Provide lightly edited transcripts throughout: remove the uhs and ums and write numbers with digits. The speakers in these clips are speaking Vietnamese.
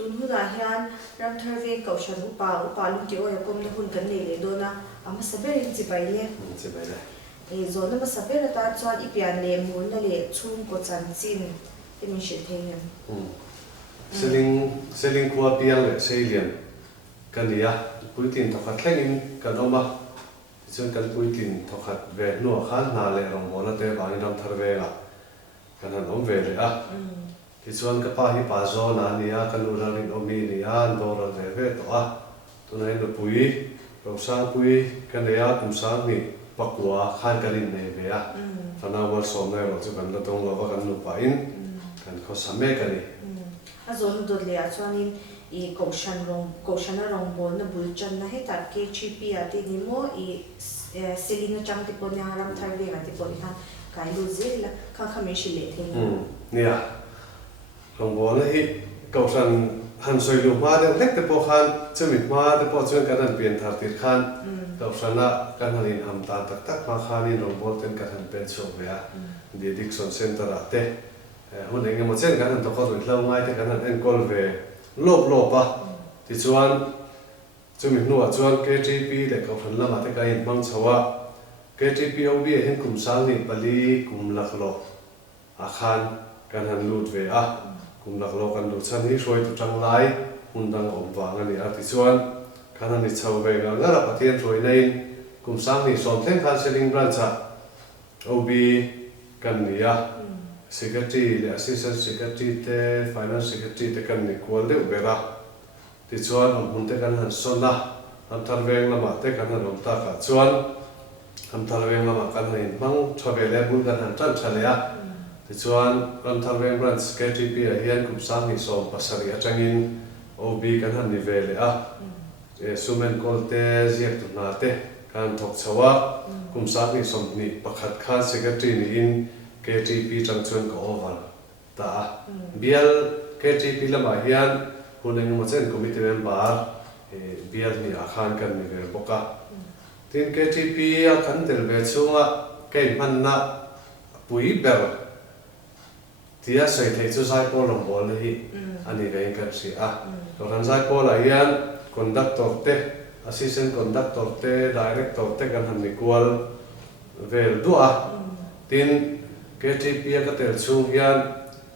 tun huna hian ram thar ve kaushan upa lung ti oi kom na hun kan nei le do na ama saberin chi bai le chi bai le e zona ma sabera ta chuan ipian le mun na le chung ko chan chin emin she theian seling khua piang le seilian kania puitin thokhat thlengin kan oma chun kan puitin thokhat ve nu khan na le rong bona te bang ram thar ve la kan han om ve le a ki chuan ka pa hi pa zo na nia kan ura rin omi nia do ra ve to a tunai no pui ro sang pui kan ya kum sang ni pakwa khan kan in ne ve a fana wal som ne ro chu kan la tong lo kan nu pa in kan kho same kan ni a zon do le a chuanin i kaushan rong bol na bulchan na heta KGP ati ni mo i selina chang ti pon yang ram thar ve ma ti pon han kai lu zel la kha me shi le thei nia rong bol na hi kaushan han soi lu ma de lek te po khan chumi ma te po chuan kan han pian thar tir khan kausana kan han in ham ta tak tak ma khan in rong bol ten kan han pen so ve a di Dixon Center ate hun enge mo chen kan han to ko ru hlau ngai te kan han en kol ve lop pa ti chuan chumi nuwa chuan KGP le kaushan lama te ka in mang chawa KGP OB hen kum sang ni pali kum lak lo a khan kan han lut ve a kum lak lo kan lu chan hi roi tu tang lai hun dang om wang ani a ti chuan kan han ni chau ve ga ngara pathian roi nei kum sang ni som thleng khan selling branch a OB kan ni a secretary le assistant secretary te finance secretary te kan ni kwal de bera ti chuan hun te kan han sona am thar veng lama te kan han om ta ka chuan am thar veng lama kan han mang thave le bul kan han tan thale a ti chuan ram thar veng branch KGP a hian kum sang ni som pasari atangin OB kan han ni ve le a sumen kolte ziak tu na te kan thok chawa kum sang ni som ni pakhat khan secretary ni in KGP chang chuan ko over ta bial KGP lama hian huneng mo chen committee member bial ni akhan kan ni ve boka tin KGP a kan tel ve chunga ke man na pui ber tia sei thei chu sai ko long bol hi ani ve kan si a to ran sai ko la hian conductor te assistant conductor te director te kan han ni kwal vel du a tin KGP ka tel chung hian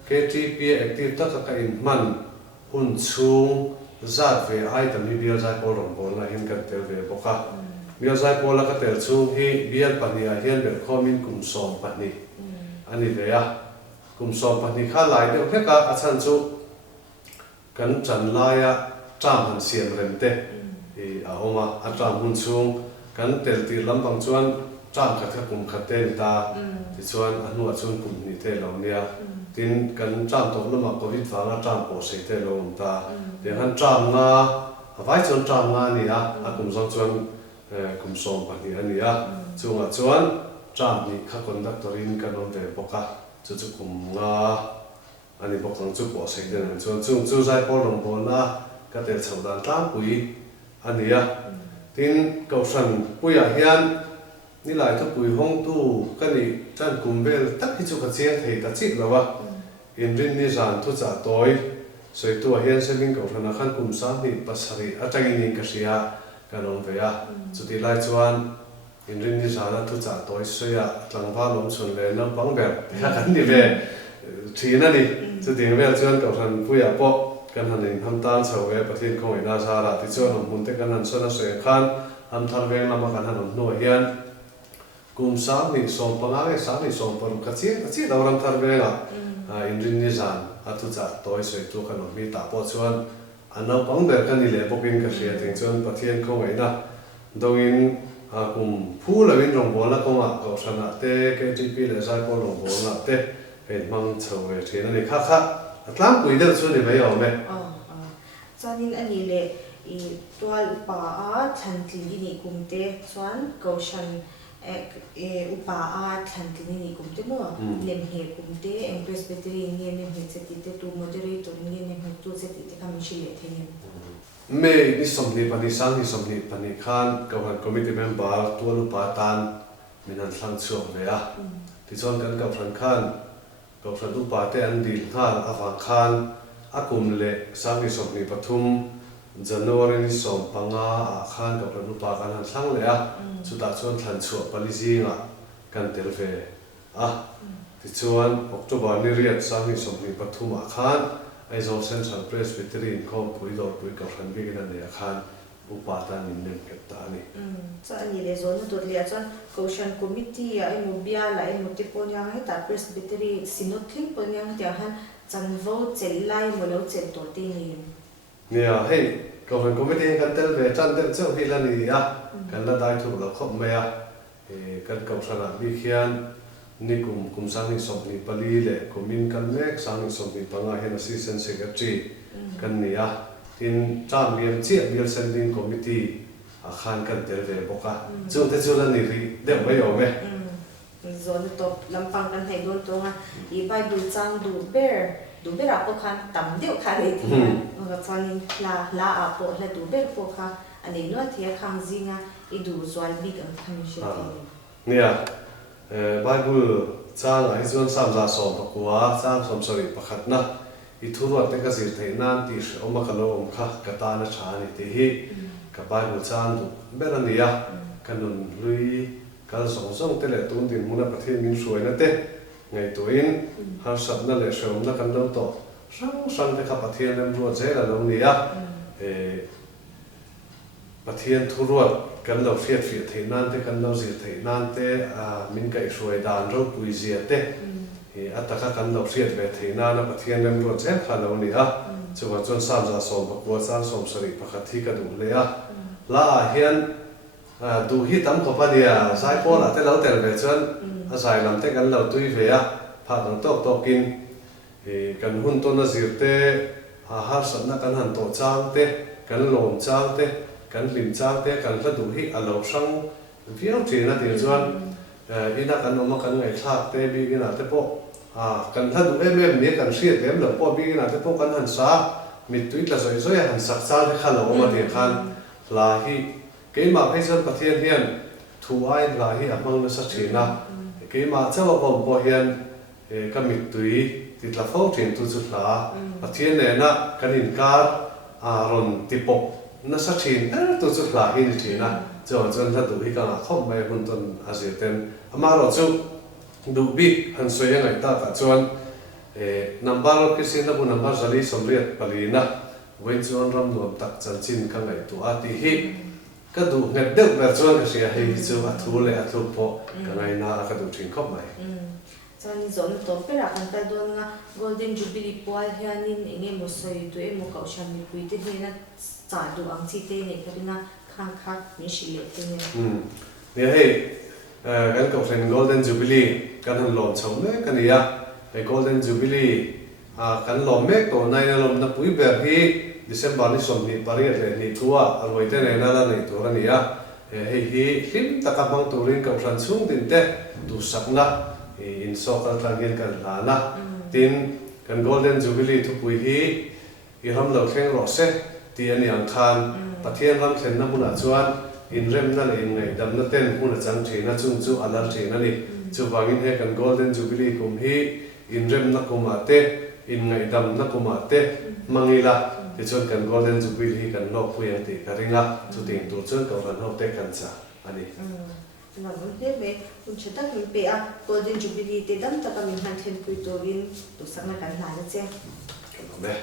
KGP active ta ka in man hun chung zat ve ai tam ni bial zai ko rong bol na hin kan tel ve boka bial zai ko la ka tel chung hi bial pania hian ber khomin kum som pani ani ve a kum som pani kha lai de pheka achan chu kan chan laia tram han siam rem te a oma a tram hun chung kan tel ti lampang chuan tram khat ka kum khat te ta ti chuan anu a chuan kum ni te lo nia tin kan tram to lama covid wanga tram po sei te lo ta de han tram nga vai chuan tram nga ni a kum zong chuan kum som pani ani a chunga chuan tram ni kha conductor in kan on ve boka chu kum nga ani bokang chu po sei te nan chuan chu zai po long pon na ka te chawdan tlang pui ani a tin kaushan puya hian ni lai ka pui hong tu ka ni chan kumbel tak hi chu ka chiang thei ta chi lawa in rin ni ran thu cha toy soi tu hian selling ko thana khan kum sa ni pasari atang ni ka sia ka non ve a chu ti lai chuan in rin ni ran thu cha toy soya tlangwa lom chun le na bang ber ka kan ni ve thina ni chu ti ve chuan ko than puya po kan han in ham tan chho ve pathin ko ina sa ra ti chuan mun te kan han sona se khan am thar ve lama kan han no hian kum sang ni som panga ge sang ni som par ka chi da ram thar ve la in rin ni zan atu cha toy soi tu kan mi ta po chuan anau pang ber kan ni le bokin ka sia ting chuan pathian ko ngai na dongin kum phu la win rong bol la ko ma ko sana te KGP le sai ko rong bol la te he mang chho ve thina ni kha atlang pui del chu ni mai o me chanin ani le i tual pa a thantli ni kumte chuan kaushan upa a thantli ni kumte mo lem he kumte presbytery ni lem he cheti te tu moderator ni lem he tu cheti te kam shi le thenin me ni somni pani sang ni somni pani khan kawan committee member tual pa tan minan thlang chu ve a ti chon kan ka phan khan ko phan upa te an dil khan awang khan akum le sangi somni pathum January ni som panga khan ka panu pa kan han sang le a chuta chuan thlan chu palizi nga kan tel ve a ti chuan October ni riat sangi somni pathum a khan Aizawl Central Presbytery in khom pui dor pui ka hran bi kan ne khan upa ta nin nem ket ta ni cha ani le zon tu le chuan Goshen committee a emu bia la emu te pon yang he ta Presbytery sinot thing pon yang te han chan vo chel lai mo lo chel to te ni nia hei Goshen committee kan tel ve chan tel cheu hi la ni a kan la dai thu la khop me a kan Goshen a bi khian ni kum sang ni som ni pali le kumin kan mek sang ni som ni panga hen assistant secretary kan ni a in tram liam chi bial sending committee a khan kan tel ve boka chu te chu la ni ri de mai o me zon top lampang kan hai don tonga I Bible chang du ber a po khan tam deu kha le thi nga chuan la a po la du ber po kha ani no thia khang zinga I du zwal big an kham she nia Bible chang a chuan sam za som pakua sam som sori pakhat na I thuruat te ka zir thei nan ti oma kalo kha kata na tha ni te hi ka Bible chang du ber ania kanun lui kal song te le tun din muna pathian min suai na te ngai tuin har sat na le shom na kan lo to sang te kha pathian lem ro che la lo ni a pathian thuruat kan lo fiat thei nan te kan lo zir thei nan te min kai suai dan ro pui zia te ataka kan lo fiat ve thei nan a pathian lem ro che kha lo ni a chuwa chon sam za som pakua sang som sari pakhat thi ka du le a la hian du hi tam ko pa dia sai ko la te lo tel ve chuan a sai lam te kan lo tui ve a pha dang tok kin kan hun to na zir te har san na kan han to chang te kan lom chang te kan lim chang te kan la du hi a lo sang viau thi na ti chuan ina kan oma kan ngai thak te bi gina te po kan la du em ni kan riat lem lo po bi gina te po kan han sa mit tui tla zoi zoi han sak chal kha lo ma ti khan la hi ke ma phaisan pathian hian thu ai la hi amang na sa thina ke ma chawa bom po hian ka mit tui ti tla fo thin tu chu hla pathian ne na kanin kar ron ti pok na sa thin tu chu hla hi ni thina chon la du hi ka khom mai hun ton azeten ama ro chu du bi han soya ngai ta ka chuan number ki sin na bu number zali somriat palina wen chuan ram nuam tak chan chin ka ngai tu ati hi ka du ngat deuh ber chuan ka sia hei chu a thu le a thu po ka ngai na ka du thin khop mai chuan zon to pera kan ta don nga golden jubilee poal hianin enge mo soi tu e mo kaushan mi pui te hena cha du ang chi te ne karina khang khak mi shile te ne ne hei kan kaushan golden jubilee kan han lom chom me kan ya golden jubilee kan lom me to nai na lom na pui ber hi December ni som ni pariat le ni tua aroi te ne na la nei to ra ni a hei hi hlim taka bang turin kaushan chung din te du sakna in sokal tangin kan lana tin kan golden jubilee thu pui hi I ram lo thleng ro se ti ani ang khan pathian ram thlen na muna chuan in rem na le in ngai dam na ten huna chang thina chung chu alar thina ni chu wangin he kan golden jubilee kum hi in rem na kuma te in ngai dam na kuma te mangila ti chuan kan golden jubilee kan lok pui ang ti ka ringa chu tin tu chuan ka ran ho te kan cha ani na bon he me un chata min pe a golden jubilee te dam ta ka min han then pui to win to sang na kan la na che be